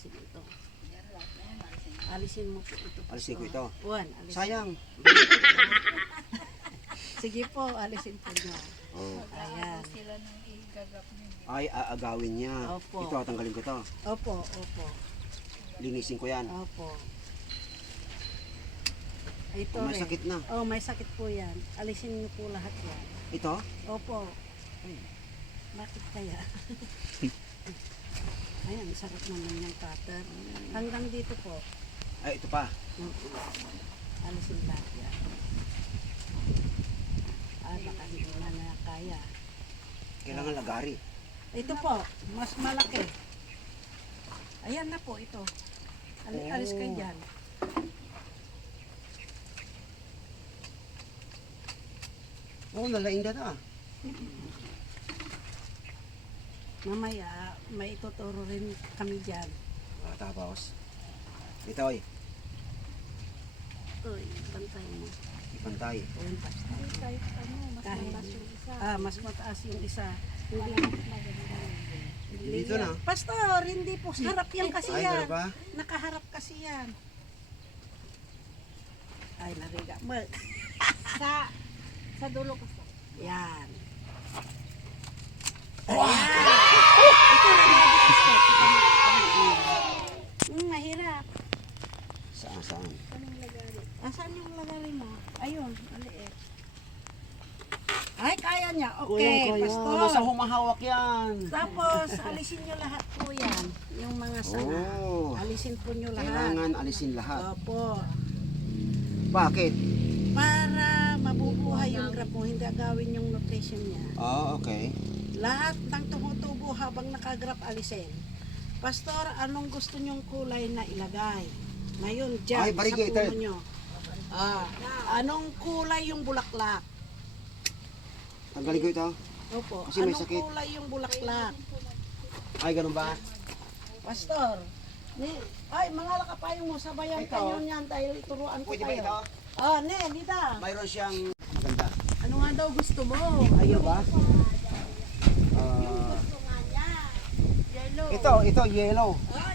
alisin ito. Alisin mo po ito. Alisin ko ito. Juan, alisin. Sayang. Sige po, alisin po niyo. Oh. Ayan. Ay, aagawin niya. Opo. Ito, tanggalin ko ito. Opo, opo. Linisin ko yan. Opo. Ito Oh, may rin. sakit na. Oh, may sakit po yan. Alisin niyo po lahat yan. Ito? Opo. Bakit kaya? Ayan, sarap naman yung cutter. Hanggang dito po. Ay, ito pa. Alisin lahat yan. Baka hindi na kaya. Kailangan lagari. Ito po, mas malaki. Ayan na po ito. Alis kayo dyan. Oo, nalaing ka na. Mamaya, may ituturo rin kami dyan. Tapos, ito ay, Uy, pantay mo. ipantay. Uy, pastay. Kahit ano, mas Kahit- mataas yung isa. Mas mataas yung isa. Hindi. Dito na. Pastor, hindi po. Harap yan kasi Ay, yan. ganun ba? Nakaharap kasi yan. Ay, nariga. Sa dulo ko sa. Yan. Ito rin mahirap. Saan? Anong lagari? Saan yung lagari mo? Ayun, maliit. Ay, kaya niya. Okay, Kuyang-kuya. pastor. Nasa humahawak yan. Tapos, alisin nyo lahat po yan. Yung mga sanga. Oh. Alisin po nyo lahat. Kailangan alisin lahat. Opo. Bakit? Para mabubuhay yung grab mo, hindi agawin yung nutrition niya. Okay. Lahat ng tumutubo habang nakagrap alisin. Pastor, anong gusto nyong kulay na ilagay? Ngayon, dyan, Ay, variegated. sa puno nyo. Anong kulay yung bulaklak? Tanggalin ko ito. Opo. Kasi may Anong sakit. kulay yung bulaklak? Ay, ganun ba? Pastor, ay, mga lakapayong mo, sabayan Ito. kayo niyan dahil ituruan ko Pwede ba kayo. ito? Dita. Mayroon siyang maganda. Ano nga daw gusto mo? Ayaw ba? Gusto nga niya. Yellow. Ito, yellow.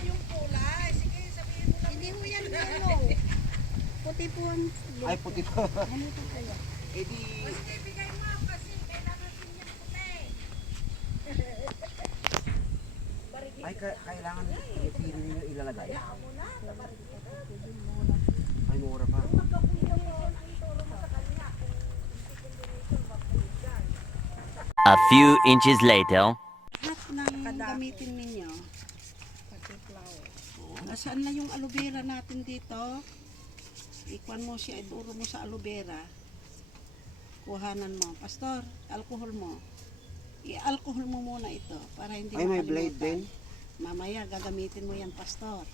Yung kulay. Sige, sabihin mo lang. Hindi mo yan yellow. Puti po ang... Ay, puti pa. Ano ito kaya? Eh di... Bigay mo kasi kailangan din yan puti. Ay, kailangan ipili nyo ilalagay. Ay, mura pa. A few inches later. Lahat ng gamitin ninyo. Nasaan na yung aloe vera natin dito? Ikuan mo siya, ituro mo sa aloe vera. Kuhanan mo. Pastor, alcohol mo. I-alcohol mo muna ito para hindi Ay, may blade makalimutan. din. Mamaya gagamitin mo yan, pastor.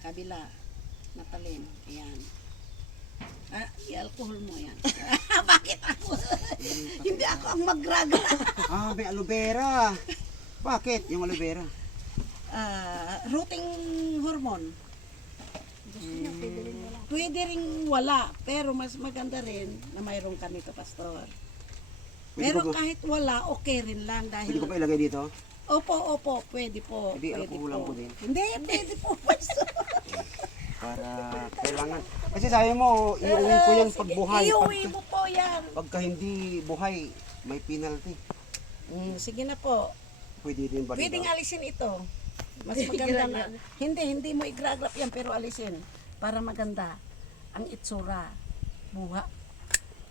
Kabila. Natalim. Ayan. I-alcohol mo yan. Bakit ako? Hindi ako ang magragra. May aloe vera. Bakit yung aloe vera? Rooting hormone. Pwede rin wala, pero mas maganda rin na mayroon ka nito, pastor. Pwede Pero ko ba- kahit wala, okay rin lang Pwede dahil... ko pa ilagay dito? Opo, pwede po. Hindi, Pwede alcohol lang po din. Hindi, pwede po, pastor. Para kailangan. Kasi sabi mo, iuwi ko yan pag buhay. Iuwi mo po yan. Pagka hindi buhay, may penalty. Sige na po. Pwede din ba Pwedeng dito? alisin ito. Mas maganda na. Hindi mo i-gragrap yan, pero alisin. Para maganda ang itsura. Buha.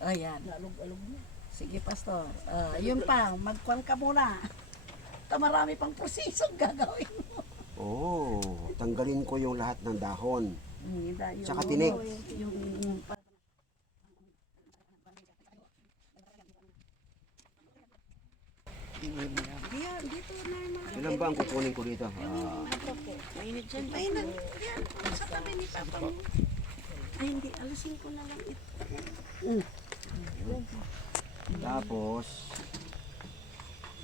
Ayan. Sige, pastor. Yun pa, magkuhan ka muna. Marami pang prosesong gagawin mo. Tanggalin ko yung lahat ng dahon. Yung, Tsaka tinik. Yung, Ayan, dito na yung mga... Ilan ba ang kukunin ko dito? Mainit dyan. Ay, yan. Sa tabi ni Papa mo. Ay, hindi. Alisin ko na lang ito. Tapos,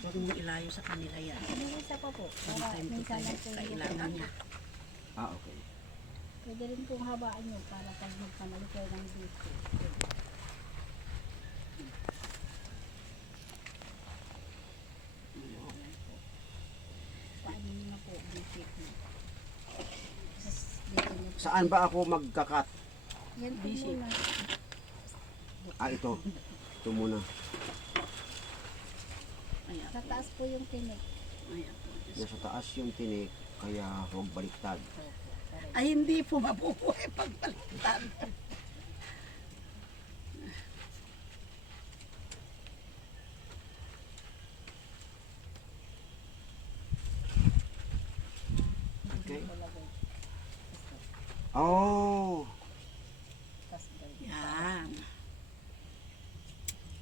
Huwag mong ilayo sa kanila yan. May isa pa po. From Para time to may time, salat po yung kailangan niya. okay. Pwede rin pong habaan nyo para pag magkamali kayo ng dito. Paano nyo na po. Saan ba ako magkakat? Yan po Busy. muna. Ito. Ito muna. Ayan. Sa taas po yung tinik. Ayan po. Nasa taas yung tinik, kaya huwag baliktad. Ay, hindi po mabubuhay pag baliktad. Okay. Oh! Yan.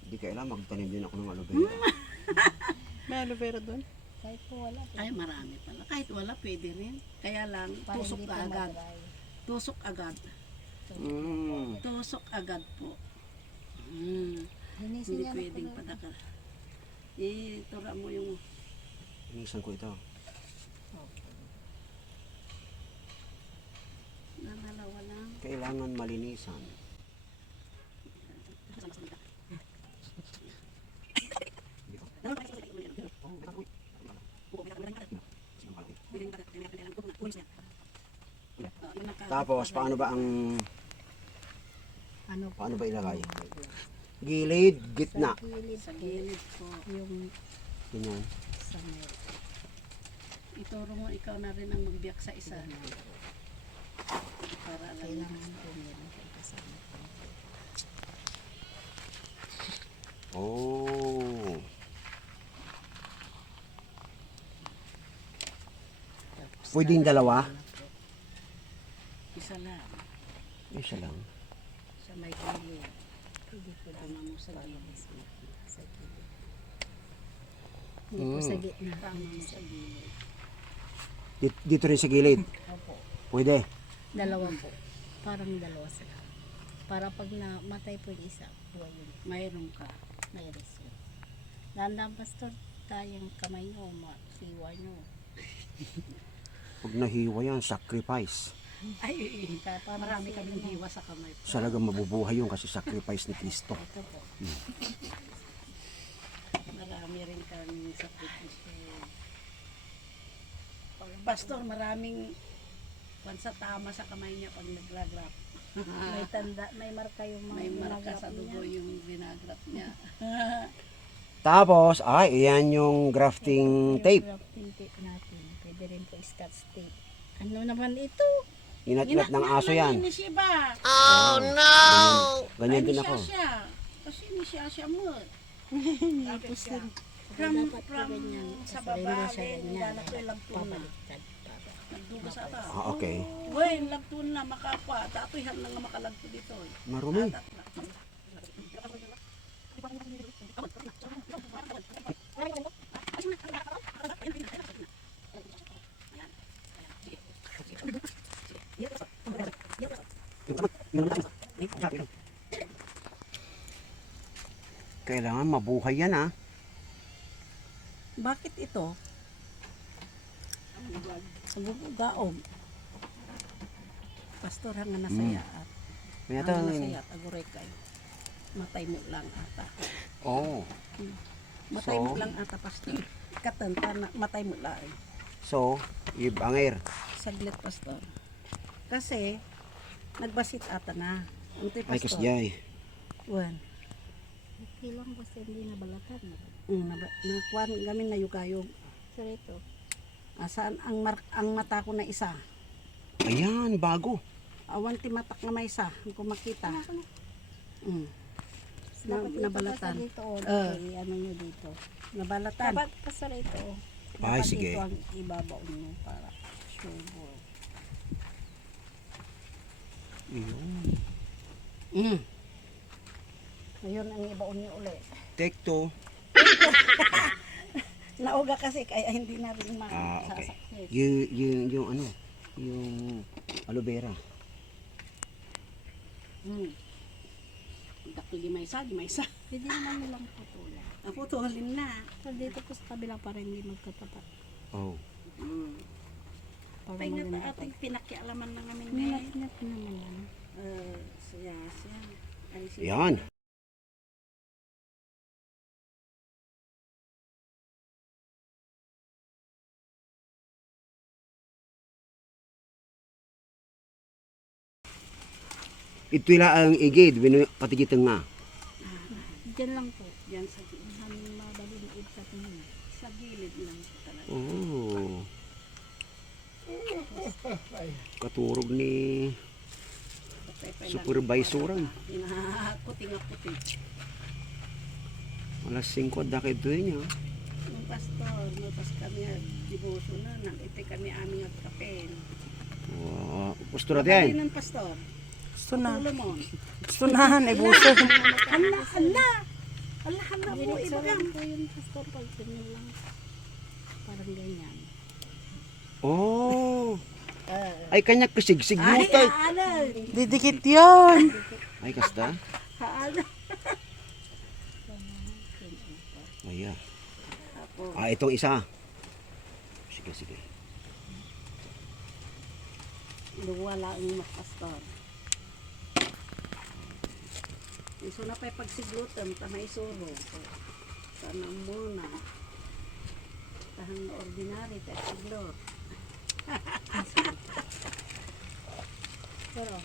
Hindi kailangan magtanim din ako ng aloe vera. May aloe vera doon? Kahit po wala. Ay, marami pala. Kahit wala, pwede rin. Kaya lang, Para tusok hindi ka po agad. madry. Tusok agad. Mm. Tusok agad po. Linisin Hindi yan pwedeng po. padakal. Itura mo yung Inisan ko ito. dalawa lang. Kailangan malinisan. Tapos, paano ba Ano po? paano ba ilagay? Gilid, gitna. Sa gilid Sa po. gilid po. Yung Ganyan. sa may. Ituro mo ikaw na rin ang magbiyak sa isa. Para alam mo. Kailangan po meron kayo kasama. Oh. Pwedeng dalawa? Isa lang. Isa lang. Sa may gilid. Pwede po Tama mo sa gilid. sa gilid. Hindi po sa gitna. Tama mo sa gilid. Dito rin sa gilid. Opo. Pwede. Dalawa po. Parang dalawa sila. Para pag namatay po yung isa, buhay yun. Mayroon ka. May risk yun. Dahan-dahan, pastor, tayong kamay nyo, masiwa nyo. Pag nahiwa yan, sacrifice. Ay, Paano marami siya kaming yun? hiwa sa kamay po. Talagang mabubuhay yun kasi sacrifice ni Kristo. Ito po. Marami rin kaming sakripisyo. Pastor, maraming sa tama sa kamay niya pag naglagrap. May tanda, may marka yung mga May marka ginagrap sa dugo niya. yung binagrap niya. Tapos, iyan yung grafting Yung tape. grafting tape natin. Pwede rin po scotch tape. Ano naman ito? Inat-inat ng aso yan. Ini siya ba? Ganyan din ako. Siya. Kasi ini siya mo. Tapos din. From, Dapat po from ganyan. sa Kasi hindi baba, siya ganyan. nilalak ko yung lampun na. Pabaliktad. Para. Nagduga sa ata. Okay. Uy, lampun na, makapwa. Datoy han nga makalagto dito. Marumi. Kailangan mabuhay yan Bakit ito? Ang bubugaom. Pastor nga nasaya at Kaya ang nasaya at aguray kayo. Matay mo lang ata. Oh. Matay So? mo lang ata, pastor. Katanta na matay mo lang. So, ibangir. Saglit, pastor. Kasi nagbasit ata na. Unti, Ay, pastor. kasjay. Wan. Okay lang kasi hindi nabalatan. Nakuan gamin na yugayog. So ito. Saan ang mata ko na isa? Ayan, bago. Awan ti matak nga may isa. Kung makita. Mm. Dapat ito nabalatan. basta dito. Ano nyo dito. Nabalatan. Dapat basta ito. Ay, Dapat sige. ito ang ibabaw nyo para sure ball. Ayun. Mm. Ayun ang ibaon niyo ulit. Take two. Nauga kasi kaya hindi na rin Okay. masasakit. Yung ano, yung aloe vera. Daki di may isa. Pwede naman nilang putulan. Ako tuhalin na. So dito po sa kabila para hindi magkatapat. Oh. Para Ay maganda nga pa. ating pinakialaman na namin Nilat-nilat naman yan. siya. Ay, siya. Yan. Ito ang igid, patigitang nga. Diyan lang po. Yan sa Mabaliid sa tingin. sa gilid lang talaga. Oh. Katurog ni supervisoran. Inakuti nga puti. Alas 5 dakid doon niya. Nung pastor, nutas kami diboso na, nang-iti kami aming at kapel. Wow. Postura din. Ng pastor, Gusto na. Solomon. Gusto na. Nebuso. Hala, hala. Hala, hala mo, Sa ibagang. po yun, pastor, pag ganyan lang. Parang ganyan. Oh. Ay kanya kasigsig mo Ay, tay. ano? Didikit yun. Ay kasta. Ano? Ay. Itong isa. Sige, sige. Luwala ang mga pastor. Iso na pa'y pagsiglutan, tanay suro. Tanang muna. Tahang ordinary, tayo siglot. Pero,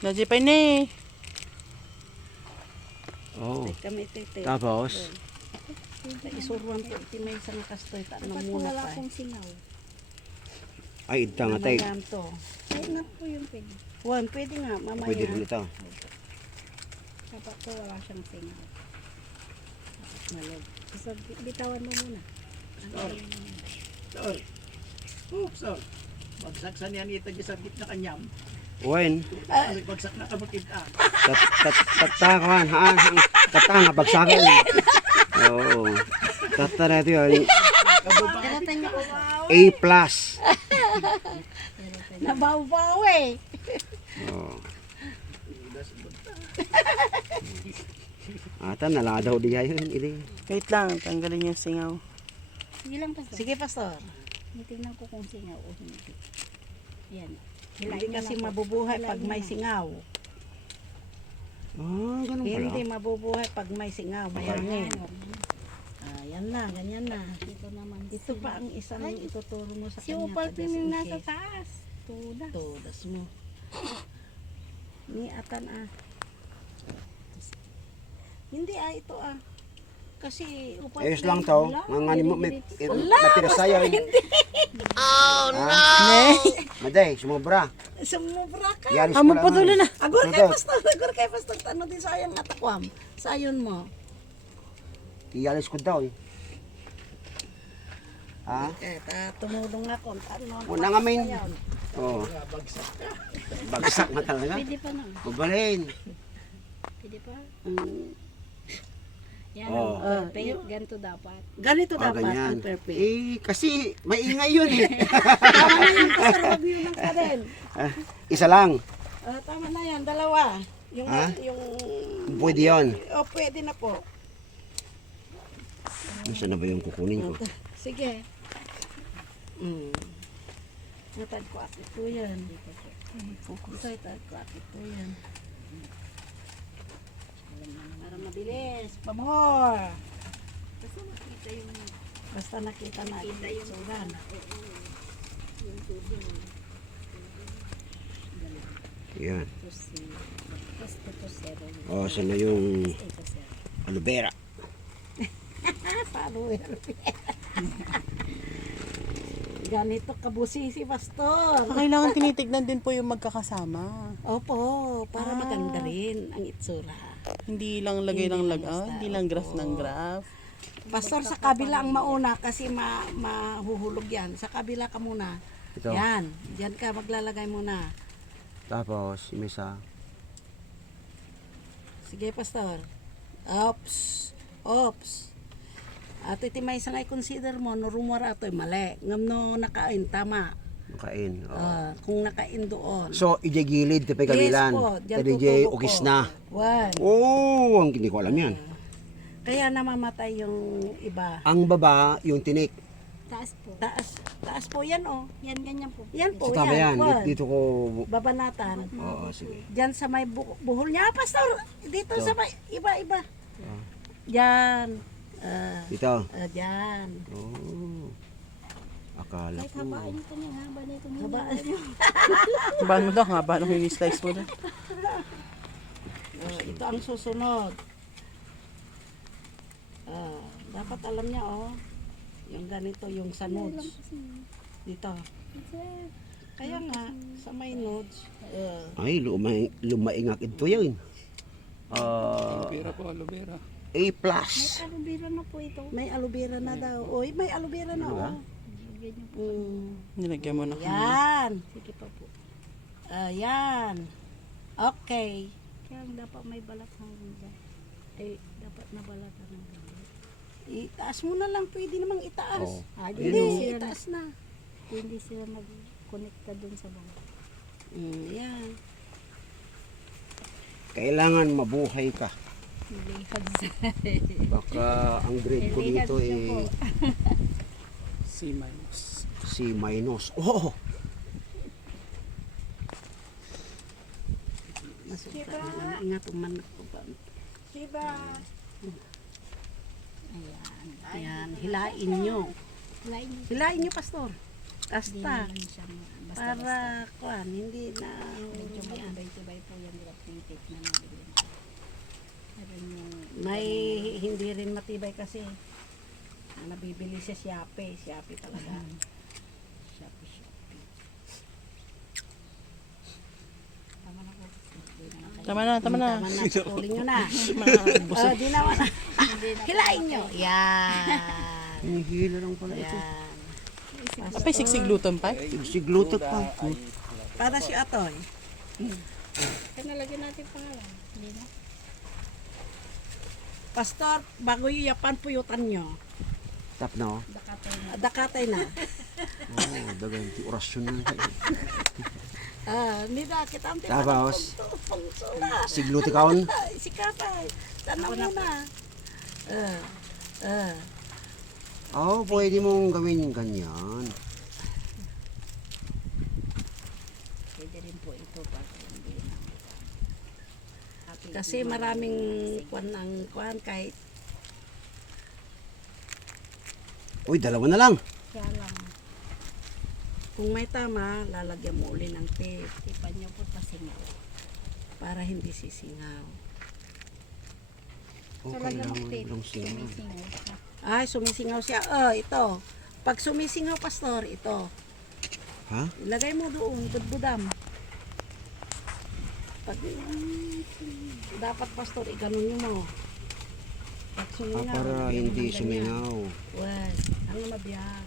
Najipay ni. Oh. Tay kami tete. Tapos, Isuruan po, iti may isang kastoy, tanang dapat po muna wala pa. pong singaw. ay ito nga tay. Mamaya to. Kahit na po yung pwede. Juan, pwede nga, mamaya. Pwede rin ito. Dapat po wala siyang singaw. Malog. So, bitawan mo muna. Sir, bagsak sa niyan ito sa gitna kanyam. Wen, Bagsak na kamakita. tatakan ha. Tatanga bagsakan. Oo. Tatara ito yun. A+. Nabaw-baw eh. Oh. Ata nala daw di yun. Ili. Wait lang. Tanggalin yung singaw. Sige lang, pastor. Sige, pastor. Tingnan ko kung singaw o hindi. Yan. Hindi Hilain mo kasi lang po. mabubuhay Hilain pag mo may lang. singaw. Ganun pala. Hindi mabubuhay pag may singaw, may hangin. Yan na, ganyan na. Ito naman. Ito pa ang isang ituturo mo sa Si kanya. Upal taga yung sa nasa Ike. taas. Tudas. Todas mo. Ni atan Hindi ito Kasi upal Ayos lang to. Ngani mo matira sayo. Oh no! Maday, sumobra. Sumubra ka. Yaris Amo pala pa dulo nga. na. Agor kay pastor, tano din sayang atakwam. Sayon mo. Iyalis ko daw eh. Ha? Tumulong ako. Ano? Una nga main. Oo. Bagsak na talaga. Pwede pa na. Mabalin. Pwede pa. Yan Oh. ang perfect. Ganito dapat. Ganito dapat Ganyan. ang perfect. Kasi maingay yun eh. Tama na yan, pastor. Wag yun lang ka rin. Isa lang. Tama na yan, dalawa. Yung, Ha? yung... Pwede yun. Pwede na po. Nasaan na ba yung kukunin ko? Sige. Natad ko at ito yan. Ito, itad ko at ito yan. Para mabilis. Pa-more. Basta nakita na yung sugan. Yan. Ito po zero. Saan na yung Ito zero. aloe vera? Paano yan? Ganito kabusisi, pastor. Kailangan tinitignan din po yung magkakasama. Opo, para maganda rin ang itsura. Hindi lang lagay ng lagay. Hindi lang graph ng graph. Pastor, sa kabila ang mauna kasi mahuhulog yan. Sa kabila ka muna. Ito. Yan. Diyan ka maglalagay muna. Tapos, yung isa. Sige, pastor. Ops. Ops. At iti may isang ay consider mo, no rumor ato mali. Ngam no nakain, tama. Nakain. Kung nakain doon. So, ijagilid, tapay kabilan. po. Diyan Tadi tutubo ugis ko. na. One. Ang hindi ko alam yan. Kaya namamatay yung iba. Ang baba, yung tinik. Taas po. Taas po yan, oh. Yan, ganyan po. Yan po, Sa tama yan. One. Dito ko... Babanatan. Oo, sige. Diyan sa may buhol niya, pastor. Dito sa may iba-iba. Diyan. Dito. Diyan. Oh. Akala Kahit ko. habaan ito niya. Haba na ito. Habaan niyo. Bano daw nga? Bano yung slice mo doon? Ito ang susunod. Dapat alam niya, oh. Yung ganito, yung sa nodes. Dito. Kaya nga, sa may nodes, Ay, lumaingak ito yun. Pera po, aloe vera. A+. Aloe vera na po ito. may aloe vera na daw. Oy, may aloe vera na, Ano ba? oh. Nilagyan mo na. Yan. Sige pa po. Yan. Okay. Kaya dapat may balat hanggang dyan. Dapat na balat hanggang dyan. Itaas mo na lang. Pwede namang itaas. Oo. Hindi, itaas na. Hindi sila mag-connecta dun sa balat. Yan. Kailangan mabuhay ka. Nilihad sa... Baka ang grade ko Nilihad dito siya po. C-. Oh! Masuka na. Ingat umanak ko ba? Ayan. Ayan. Hilain nyo. Lain niyo. Hilain nyo, pastor. Hindi Kasta. naman siya basta-basta. Para, kuan, hindi na... Medyo may tibay-tibay po yan. Hirap yung tape na nabili. Pero yung... May hindi rin matibay kasi. Nabibili siya Shopee. Shopee talaga. Shopee. Tama na po. Tama na. Tama na. Patuloy nyo na. Di naman na. Hilain nyo. Yan. Hinihila lang pala ito. Yan. Apay, siksig-gluton pa. Siglutot pa. Para si Atoy. Kaya nalagyan natin pangalan. Hindi na. Pastor, bago yung yapan, puyutan nyo. Tap na oh. Dakatay na. Dakatay na. Oh, dagan ti orasyon na. Hindi na, kita ang Tapos, pungsula. sigluti kaon. Si Kapay. Sana muna. Oh, pwede mong gawin yung ganyan. Pwede rin po ito para hindi na. Kasi maraming kwan kahit Uy, dalawa na lang. Kaya lang, kung may tama, lalagyan mo uli ng tape ipan niyo po pasingaw. para hindi sisingaw. Oh, Talaga kailangan mag-tape. lang singaw. Sumisingaw. Ay, sumisingaw siya. Ito. Pag sumisingaw, pastor, ito. Ha? Ilagay mo doon, budbudam. Pag, dapat, pastor, iganon nyo mo. Pag sumingaw. Para ganyan hindi ang ganyan. sumingaw. Well, ang mabiyag.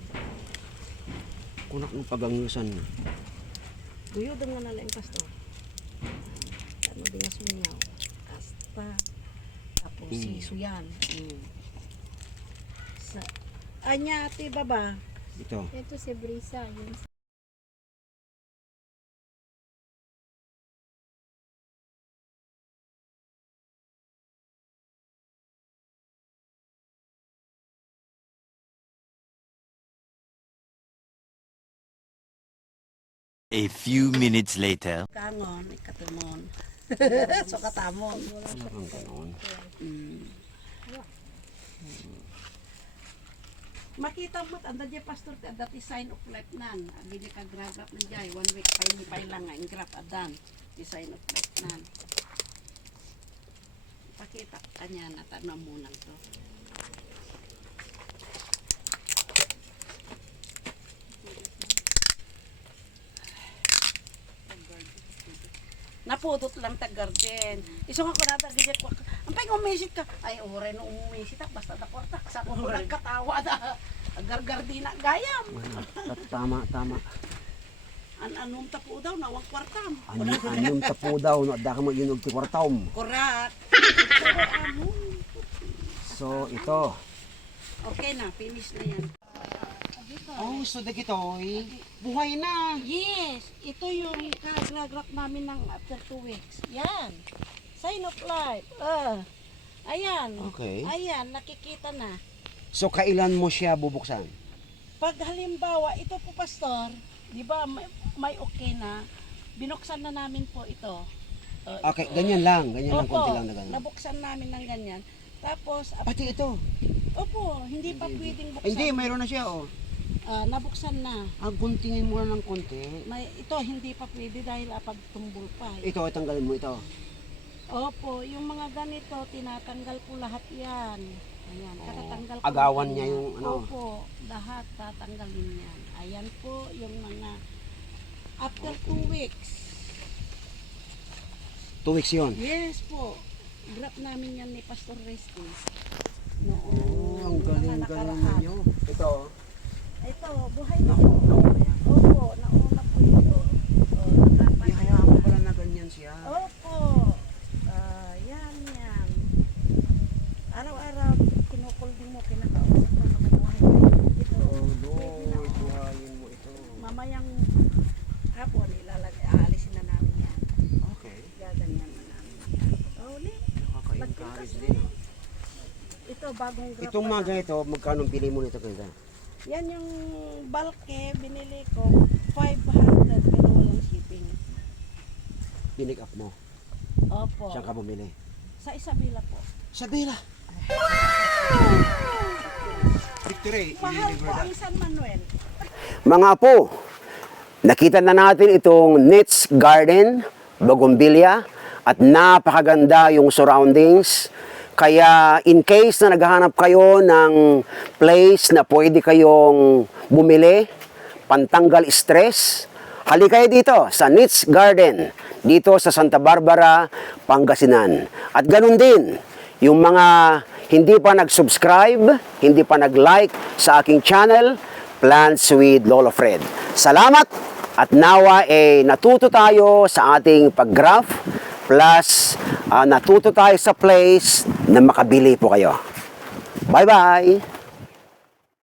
Kunak ng pagangusan. Buyod ang nalaing, pastor. Ano din nga sumingaw. Kasta. Tapos siso yan. Anya, ati baba. Ito. Ito si Brisa. Yun. A few minutes later. Kangon, ikatumon. So katamon. Ang ganon. Makita mo, anda dyan, pastor, dati sign of life nan. Agili ka grab na dyan. 1 week pa yun, pa lang nga, ingrap adan. Di sign of life nan. Pakita kanya na, tanong muna to. Napudot lang ta garden. Iso nga ko na ta gidya ko. Ampay umisit ka. Ay oray no umisit basta da kwarta sa ko nagkatawa da. Gargardina gayam. Tama. Anong tapo daw nawang kwartam. Anyong tapo daw, no, da ka mo yun og ti kwartaom. Korak. So, ito. Okay na, finish na yan. Oh, so dagito, buhay na. Yes, ito yung kagragrap namin ng after 2 weeks. Yan. Sign of life. Ayan. Okay. Ayan, nakikita na. So, kailan mo siya bubuksan? Pag halimbawa, ito po pastor, di ba may okay na, binuksan na namin po ito. Okay, ganyan lang. Ganyan lang, Opo, konti lang na ganun. nabuksan namin ng ganyan. Tapos, Pati ito. opo, hindi pa pwedeng buksan. Hindi, mayroon na siya, oh. Nabuksan na. Ang guntingin mo lang ng konti. Ito, hindi pa pwede dahil pag tumbol pa. Ito, tanggalin mo ito. Opo, yung mga ganito, tinatanggal po lahat yan. Ayan, katatanggal po. Agawan yan. niya yung ano. Opo, lahat tatanggalin yan. Ayan po, yung mga after 2 weeks. 2 weeks yun. Yes po. Grab namin yan ni Pastor Resty. Noon. Oh, ang galing-galing nakaraan. ninyo. Ito. Ito, buhay na po. Opo, nauna po ito. Ihayaan mo pala na ganyan siya. Opo. Yan. Araw-araw, kinukulding mo, kinakausap mo, mabuhay na. Ito, Oh pwede na. Lord, buhayin mo ito. Mamayang hapon, aalisin na namin yan. Okay. Gaganyan na namin yan. Oh, Nakaka-encourage din. ito, bagong graph. Itong pa mga lang. ganito, magkano bili mo nito kaya? Yan yung bulky, binili ko, 500 pero walang shipping. Pinick up mo. Opo. Saan ka bumili? Sa Isabela po. Sa Bela. Victory. Mahal po ang San Manuel. Mga apo, nakita na natin itong Nits Garden, Bougainvillea, at napakaganda yung surroundings. Kaya in case na naghahanap kayo ng place na pwede kayong bumili, pantanggal stress, halika kayo dito sa Nits Garden, dito sa Santa Barbara, Pangasinan. At ganun din, yung mga hindi pa nag-subscribe, hindi pa nag-like sa aking channel, Plants with Lolo Fred. Salamat at nawa natuto tayo sa ating pag-graph plus natuto tayo sa place na makabili po kayo. Bye-bye!